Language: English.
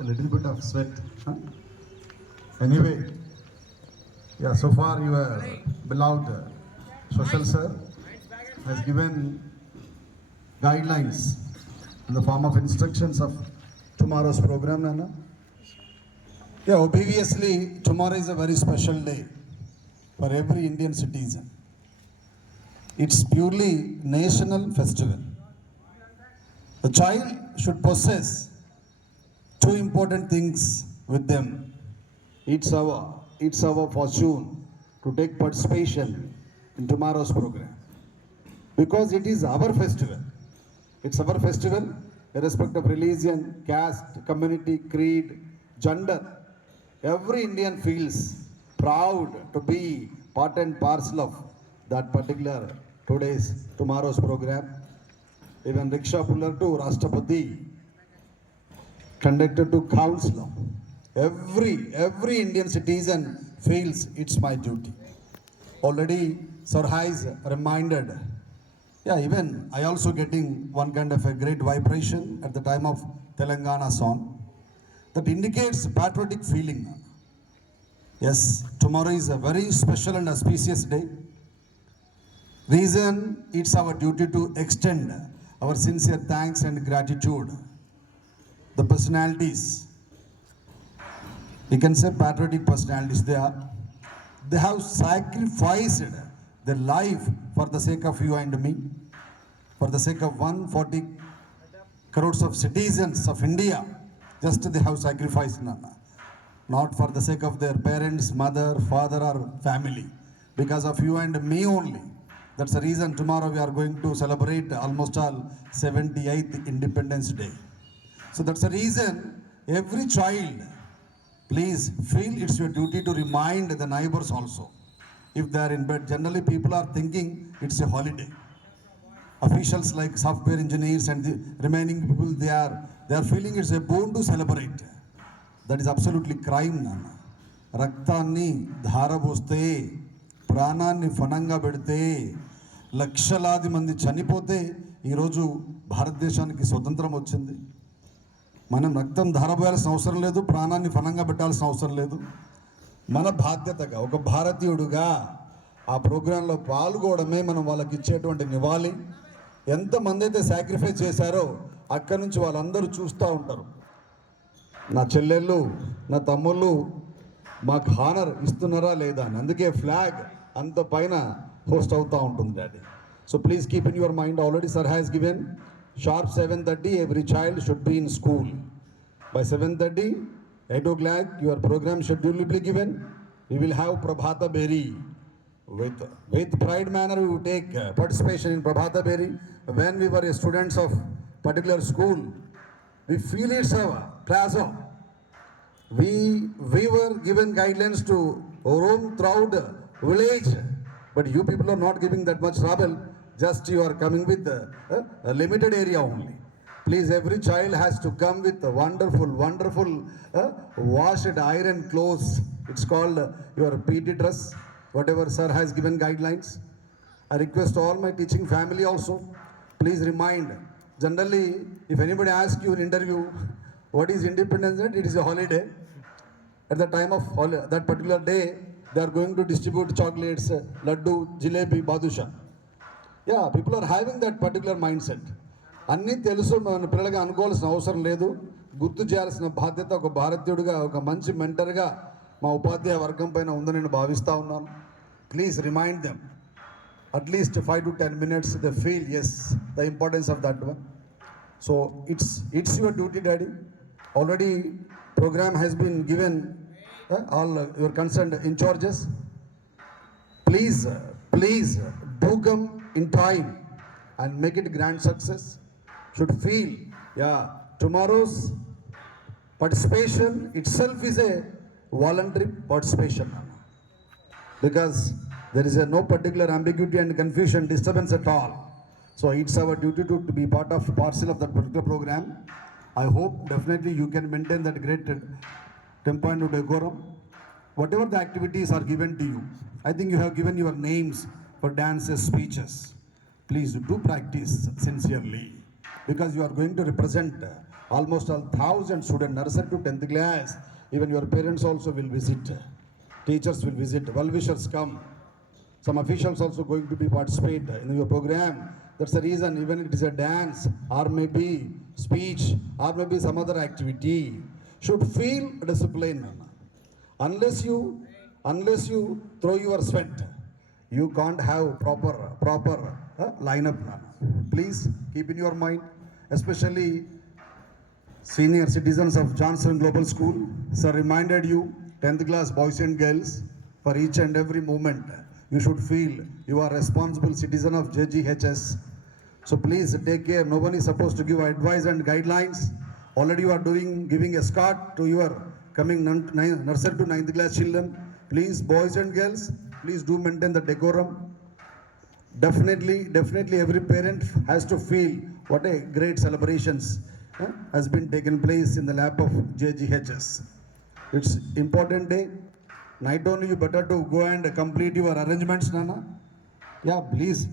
a little bit of sweat. Huh? Anyway, yeah, so far your beloved social sir has given guidelines in the form of instructions of tomorrow's program, Nana. Yeah, obviously, tomorrow is a very special day for every Indian citizen. It's purely national festival. The child should possess two important things with them. It's our fortune to take participation in tomorrow's program because it is our festival. It's our festival, irrespective of religion, caste, community, creed, gender. Every Indian feels proud to be part and parcel of that particular tomorrow's program. Even rickshaw puller to Rashtrapati, conductor to council. Every Indian citizen feels it's my duty. Already Sir has reminded. Yeah, even I also getting one kind of a great vibration at the time of Telangana song that indicates patriotic feeling. Yes, tomorrow is a very special and auspicious day. Reason, it's our duty to extend our sincere thanks and gratitude. The personalities, we can say patriotic personalities, they have sacrificed their life for the sake of you and me, for the sake of 140 crores of citizens of India. Just they have sacrificed, not for the sake of their parents, mother, father, or family, because of you and me only. That's the reason tomorrow we are going to celebrate almost all 78th Independence Day. So that's the reason every child, please feel it's your duty to remind the neighbors also. If they are in bed, generally people are thinking it's a holiday. Officials like software engineers and the remaining people, they are feeling it's a boon to celebrate. That is absolutely crime, Nana. రక్తాన్ని ధారపోస్తే ప్రాణాన్ని ఫణంగా పెడితే లక్షలాది మంది చనిపోతే ఈరోజు భారతదేశానికి స్వతంత్రం వచ్చింది. మనం రక్తం ధారపోయాల్సిన అవసరం లేదు, ప్రాణాన్ని ఫణంగా పెట్టాల్సిన అవసరం లేదు. మన బాధ్యతగా ఒక భారతీయుడుగా ఆ ప్రోగ్రాంలో పాల్గొనడమే మనం వాళ్ళకి ఇచ్చేటువంటి నివాళి. ఎంతమంది అయితే సాక్రిఫైస్ చేశారో అక్కడి నుంచి వాళ్ళందరూ చూస్తూ ఉంటారు. నా చెల్లెళ్ళు, నా తమ్ముళ్ళు మాకు హానర్ ఇస్తున్నారా లేదా అని. అందుకే ఫ్లాగ్ అంత పైన హోస్ట్ అవుతూ ఉంటుంది daddy. So please keep in your mind, already sir has given sharp 7:30 every child should be in school. By 7:30, 8 o'clock your program schedule will be given. We will have Prabhata Beri. With pride manner we will take participation in Prabhata Beri. When we were students of particular school, we feel it's a pleasure. We were given guidelines to roam throughout the village, but you people are not giving that much trouble. Just you are coming with a limited area only. Please, every child has to come with a wonderful washed iron clothes. It's called your PT dress, whatever sir has given guidelines. I request all my teaching family also, please remind. Generally, if anybody asks you in interview, what is Independence Day? It is a holiday. At the time of that particular day, they are going to distribute chocolates, laddu, jalebi, badusha. Yeah people are having that particular mindset. అన్నీ తెలుసు, మన పిల్లలుగా అనుకోవాల్సిన అవసరం లేదు. గుర్తు చేయాల్సిన బాధ్యత ఒక భారతీయుడిగా, ఒక మంచి మెంటర్గా మా ఉపాధ్యాయ వర్గం పైన ఉందని నేను భావిస్తూ ఉన్నాను. Please remind them at least 5 to 10 minutes. They feel as the importance of that one. So it's your duty daddy. Already programme has been given all your concerned incharges. Please do come in time and make it grand success. Should feel, tomorrow's participation itself is a voluntary participation, because there is no particular ambiguity and confusion, disturbance at all. So it's our duty to be parcel of that particular program. I hope definitely you can maintain that great tempo and decorum. Whatever the activities are given to you, I think you have given your names for dances, speeches. Please do practice sincerely, because you are going to represent almost all 1,000 students, nursery to 10th class. Even your parents also will visit. Teachers will visit. Well-wishers come. Some officials also going to be participate in your program. That's the reason, even it is a dance or maybe speech or maybe some other activity, should feel discipline. Unless you throw your sweat, you can't have proper lineup. Please keep in your mind, especially senior citizens of Johnson Global School. Sir reminded you, 10th class boys and girls, for each and every moment, you should feel you are responsible citizen of JGHS. So please take care. No one is supposed to give advice and guidelines. Already you are giving a escort to your coming nursery to 9th class children. Please, boys and girls, please do maintain the decorum. Definitely every parent has to feel what a great celebrations has been taken place in the lap of JGHS. It's important day. Night only you better to go and complete your arrangements, Nana. Yeah, please.